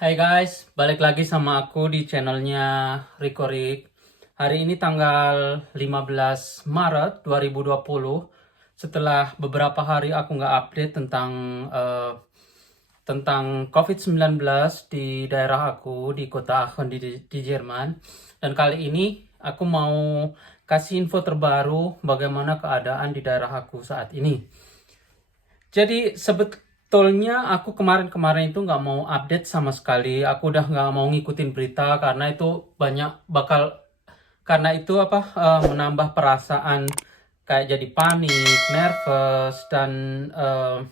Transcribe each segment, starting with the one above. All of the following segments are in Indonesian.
Hai guys, balik lagi sama aku di channelnya Rico Rick. Hari ini tanggal 15 Maret 2020. Setelah beberapa hari aku nggak update tentang COVID-19 di daerah aku, di kota Aachen di Jerman. Dan kali ini aku mau kasih info terbaru bagaimana keadaan di daerah aku saat ini. Jadi sebetulnya aku kemarin-kemarin itu nggak mau update sama sekali. Aku udah nggak mau ngikutin berita karena itu karena itu menambah perasaan kayak jadi panik, nervous dan eh,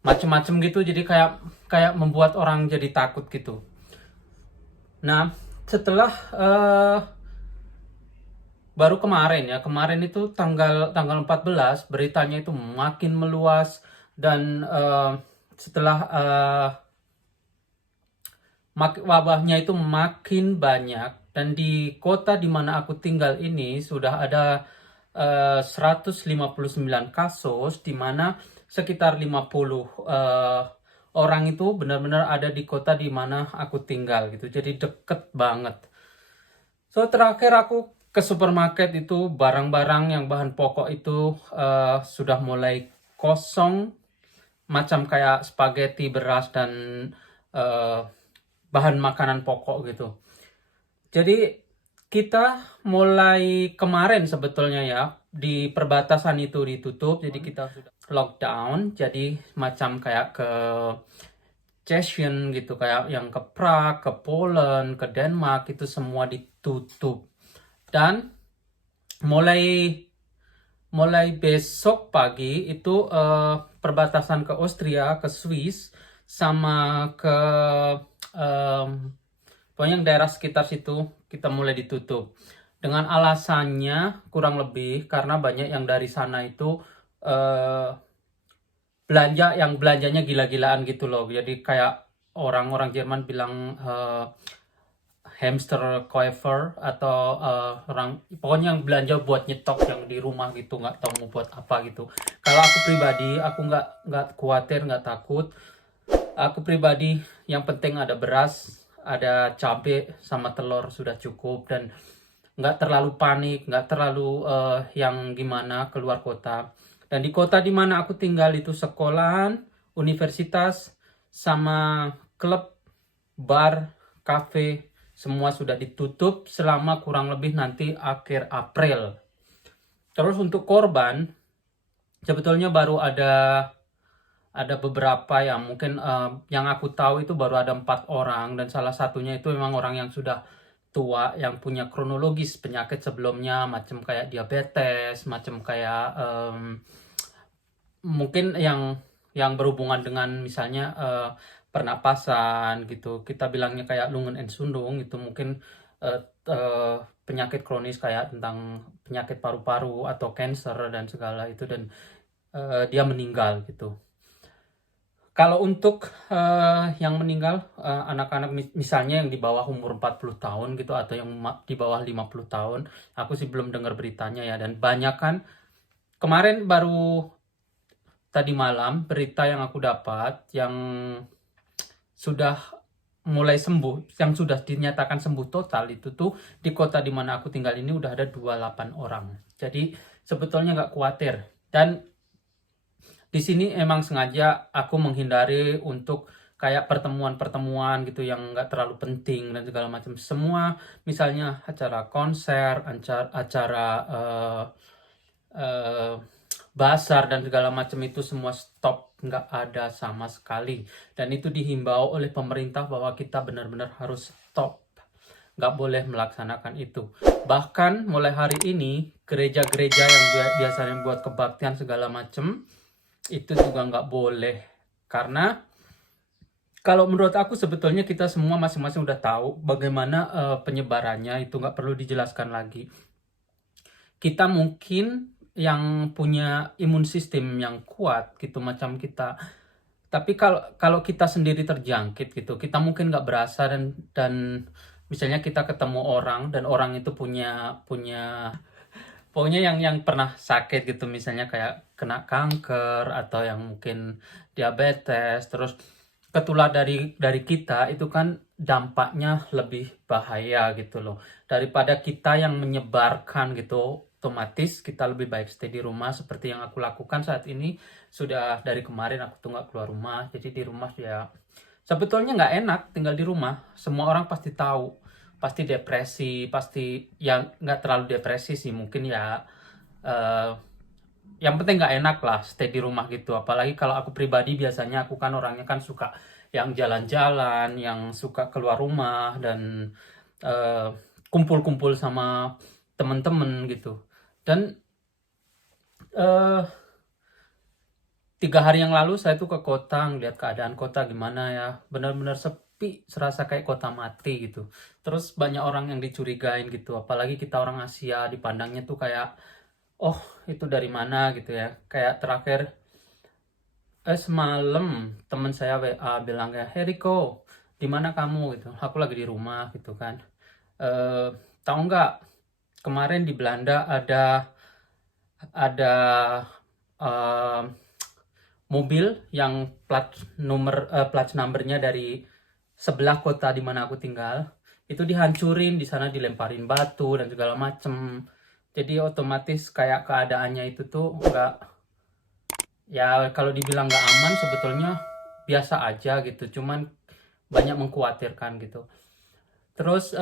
macem-macem gitu. Jadi kayak kayak membuat orang jadi takut gitu. Nah, setelah baru kemarin itu tanggal tanggal 14 beritanya itu makin meluas dan setelah wabahnya itu makin banyak dan di kota di mana aku tinggal ini sudah ada 159 kasus di mana sekitar 50 orang itu benar-benar ada di kota di mana aku tinggal gitu. Jadi deket banget. So terakhir aku ke supermarket itu barang-barang yang bahan pokok itu sudah mulai kosong, macam kayak spaghetti, beras dan eh, bahan makanan pokok gitu. Jadi kita mulai kemarin sebetulnya ya di perbatasan itu ditutup, jadi kita sudah lockdown, jadi macam kayak ke Czechien gitu, kayak yang ke Prague, ke Poland, ke Denmark itu semua ditutup. Dan mulai mulai besok pagi itu perbatasan ke Austria, ke Swiss, sama ke em, pokoknya yang daerah sekitar situ kita mulai ditutup. Dengan alasannya kurang lebih karena banyak yang dari sana itu eh, belanjanya gila-gilaan gitu loh. Jadi kayak orang-orang Jerman bilang hamster coifer atau orang pokoknya yang belanja buat nyetok yang di rumah gitu, nggak tahu mau buat apa gitu. Kalau aku pribadi aku nggak khawatir, nggak takut. Aku pribadi yang penting ada beras, ada cabai sama telur sudah cukup dan nggak terlalu panik, nggak terlalu yang gimana keluar kota. Dan di kota di mana aku tinggal itu sekolahan, universitas, sama klub, bar, kafe, semua sudah ditutup selama kurang lebih nanti akhir April. Terus untuk korban, sebetulnya baru ada beberapa yang mungkin yang aku tahu itu baru ada 4 orang dan salah satunya itu memang orang yang sudah tua yang punya kronologis penyakit sebelumnya macam kayak diabetes, macam kayak mungkin yang berhubungan dengan misalnya pernapasan gitu. Kita bilangnya kayak Lungenentzündung itu mungkin eh, penyakit kronis kayak tentang penyakit paru-paru atau cancer dan segala itu dan dia meninggal gitu. Kalau untuk yang meninggal anak-anak misalnya yang di bawah umur 40 tahun gitu atau yang di bawah 50 tahun, aku sih belum dengar beritanya ya dan banyak kan kemarin baru tadi malam berita yang aku dapat yang sudah mulai sembuh, yang sudah dinyatakan sembuh total itu tuh di kota di mana aku tinggal ini udah ada 28 orang. Jadi sebetulnya nggak khawatir dan di sini emang sengaja aku menghindari untuk kayak pertemuan-pertemuan gitu yang nggak terlalu penting dan segala macam. Semua misalnya acara konser, acara eh, basar dan segala macam itu semua stop, nggak ada sama sekali. Dan itu dihimbau oleh pemerintah bahwa kita benar-benar harus stop, nggak boleh melaksanakan itu. Bahkan mulai hari ini gereja-gereja yang biasanya buat kebaktian segala macam itu juga nggak boleh karena kalau menurut aku sebetulnya kita semua masing-masing udah tahu bagaimana penyebarannya, itu nggak perlu dijelaskan lagi. Kita mungkin yang punya imun sistem yang kuat gitu macam kita, tapi kalau kalau kita sendiri terjangkit gitu kita mungkin nggak berasa dan misalnya kita ketemu orang dan orang itu punya punya pokoknya yang pernah sakit gitu misalnya kayak kena kanker atau yang mungkin diabetes terus ketular dari kita itu kan dampaknya lebih bahaya gitu loh. Daripada kita yang menyebarkan gitu, otomatis kita lebih baik stay di rumah seperti yang aku lakukan saat ini. Sudah dari kemarin aku tuh nggak keluar rumah, jadi di rumah ya sebetulnya nggak enak tinggal di rumah. Semua orang pasti tahu, pasti depresi, pasti yang nggak terlalu depresi sih mungkin ya. eh, yang penting nggak enak lah stay di rumah gitu. Apalagi kalau aku pribadi biasanya aku kan orangnya kan suka yang jalan-jalan, yang suka keluar rumah dan eh, kumpul-kumpul sama temen-temen gitu. Dan eh 3 hari yang lalu saya tuh ke kota ngeliat keadaan kota gimana ya, benar-benar sepi, serasa kayak kota mati gitu. Terus banyak orang yang dicurigain gitu, apalagi kita orang Asia dipandangnya tuh kayak, oh itu dari mana gitu ya. Kayak terakhir semalam temen saya WA bilang kayak, "Hey Riko, di mana kamu?" gitu. Aku lagi di rumah gitu kan. eh Tahu nggak, kemarin di Belanda ada eh, mobil yang plat numbernya dari sebelah kota di mana aku tinggal itu dihancurin, di sana dilemparin batu dan segala macem. Jadi otomatis kayak keadaannya itu tuh nggak, ya kalau dibilang nggak aman sebetulnya biasa aja gitu, cuman banyak mengkhawatirkan gitu. Terus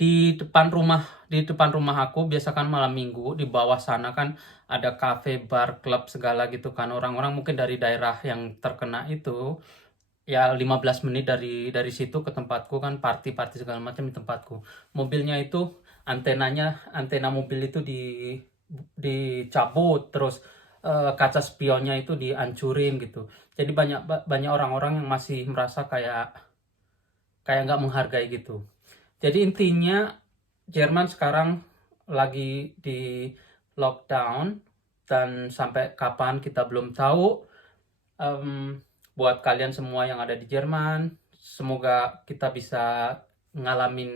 di depan rumah aku biasa kan malam minggu di bawah sana kan ada cafe, bar, klub segala gitu kan. Orang-orang mungkin dari daerah yang terkena itu ya 15 menit dari situ ke tempatku kan, party-party segala macam di tempatku. Mobilnya itu antena mobil itu dicabut, terus kaca spionnya itu dihancurin gitu. Jadi banyak banyak orang-orang yang masih merasa kayak kayak nggak menghargai gitu. Jadi intinya Jerman sekarang lagi di lockdown dan sampai kapan kita belum tahu. Em, Buat kalian semua yang ada di Jerman, ngalamin,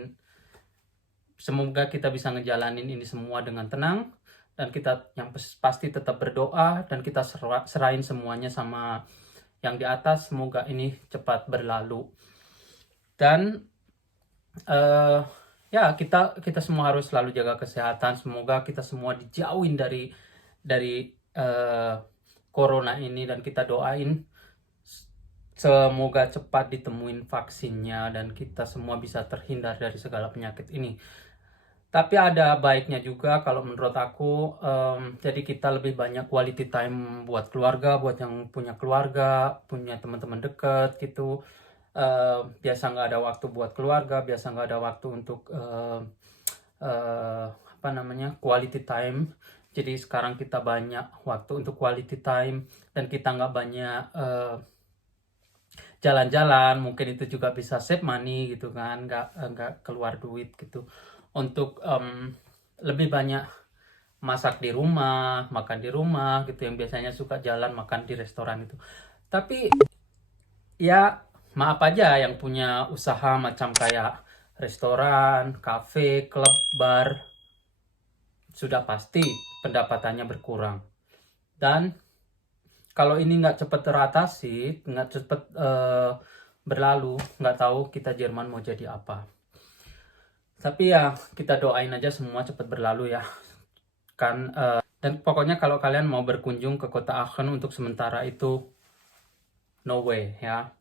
semoga kita bisa ngejalanin ini semua dengan tenang, dan kita yang pasti tetap berdoa dan kita serahin semuanya sama yang di atas. Semoga ini cepat berlalu. Dan eh ya kita kita semua harus selalu jaga kesehatan. Semoga kita semua dijauhin dari eh, corona ini, dan kita doain semoga cepat ditemuin vaksinnya dan kita semua bisa terhindar dari segala penyakit ini. Tapi ada baiknya juga kalau menurut aku. Jadi kita lebih banyak quality time buat keluarga, buat yang punya keluarga, punya teman-teman dekat gitu. Biasa nggak ada waktu buat keluarga, biasa nggak ada waktu untuk apa namanya, quality time. Jadi sekarang kita banyak waktu untuk quality time, dan kita nggak banyak jalan-jalan. Mungkin itu juga bisa save money gitu kan, nggak keluar duit gitu untuk lebih banyak masak di rumah, makan di rumah gitu, yang biasanya suka jalan makan di restoran itu. Tapi ya maaf aja yang punya usaha macam kayak restoran, kafe, klub, bar, sudah pasti pendapatannya berkurang. Dan kalau ini nggak cepat teratasi, nggak cepat berlalu, nggak tahu kita Jerman mau jadi apa. Tapi ya kita doain aja semua cepat berlalu ya kan. Dan pokoknya kalau kalian mau berkunjung ke kota Aachen untuk sementara itu, no way ya.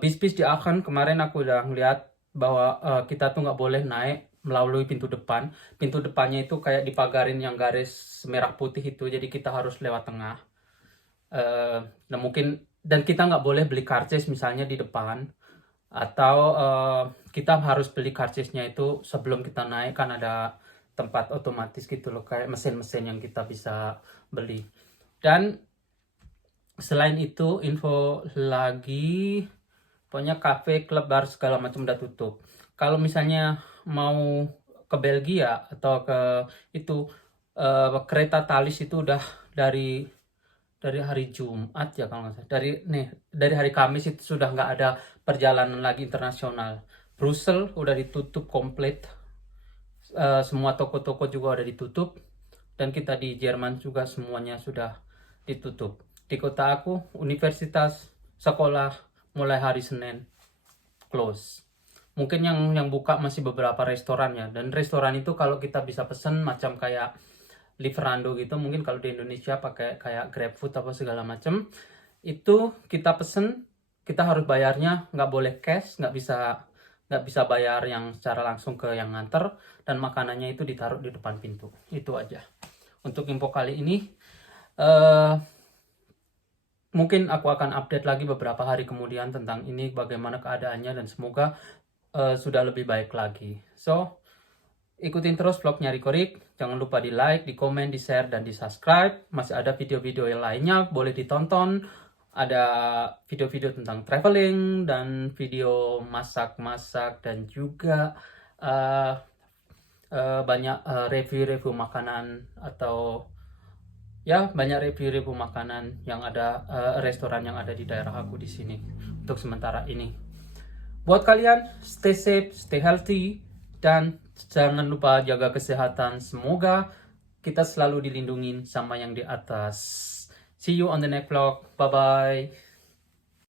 Bis-bis di Aachen kemarin aku udah ngeliat bahwa kita tuh nggak boleh naik melalui pintu depan. Pintu depannya itu kayak dipagarin yang garis merah putih itu, jadi kita harus lewat tengah. Nah mungkin, dan kita nggak boleh beli karcis misalnya di depan, atau kita harus beli karcisnya itu sebelum kita naik. Kan ada tempat otomatis gitu loh, kayak mesin-mesin yang kita bisa beli. Dan selain itu info lagi, pokoknya kafe, klub, bar segala macam udah tutup. Kalau misalnya mau ke Belgia atau ke itu kereta Thalys itu udah dari hari Jumat ya kalau nggak salah. Dari hari Kamis itu sudah nggak ada perjalanan lagi internasional. Brussels udah ditutup komplit. Semua toko-toko juga udah ditutup, dan kita di Jerman juga semuanya sudah ditutup. Di kota aku, universitas sekolah mulai hari Senin close. Mungkin yang buka masih beberapa restoran ya. Dan restoran itu kalau kita bisa pesen macam kayak Liverando gitu, mungkin kalau di Indonesia pakai kayak GrabFood apa segala macam, itu kita pesen, kita harus bayarnya nggak boleh cash, nggak bisa bayar yang secara langsung ke yang nganter, dan makanannya itu ditaruh di depan pintu. Itu aja untuk info kali ini. Mungkin aku akan update lagi beberapa hari kemudian tentang ini, bagaimana keadaannya, dan semoga sudah lebih baik lagi. So, ikutin terus vlognya Rikorik. Jangan lupa di like, di komen, di share, dan di subscribe. Masih ada video-video yang lainnya, boleh ditonton. Ada video-video tentang traveling, dan video masak-masak, dan juga banyak review-review makanan, atau ya banyak review-review makanan yang ada, restoran yang ada di daerah aku di sini untuk sementara ini. Buat kalian, stay safe, stay healthy, dan jangan lupa jaga kesehatan. Semoga kita selalu dilindungi sama yang di atas. See you on the next vlog. Bye bye.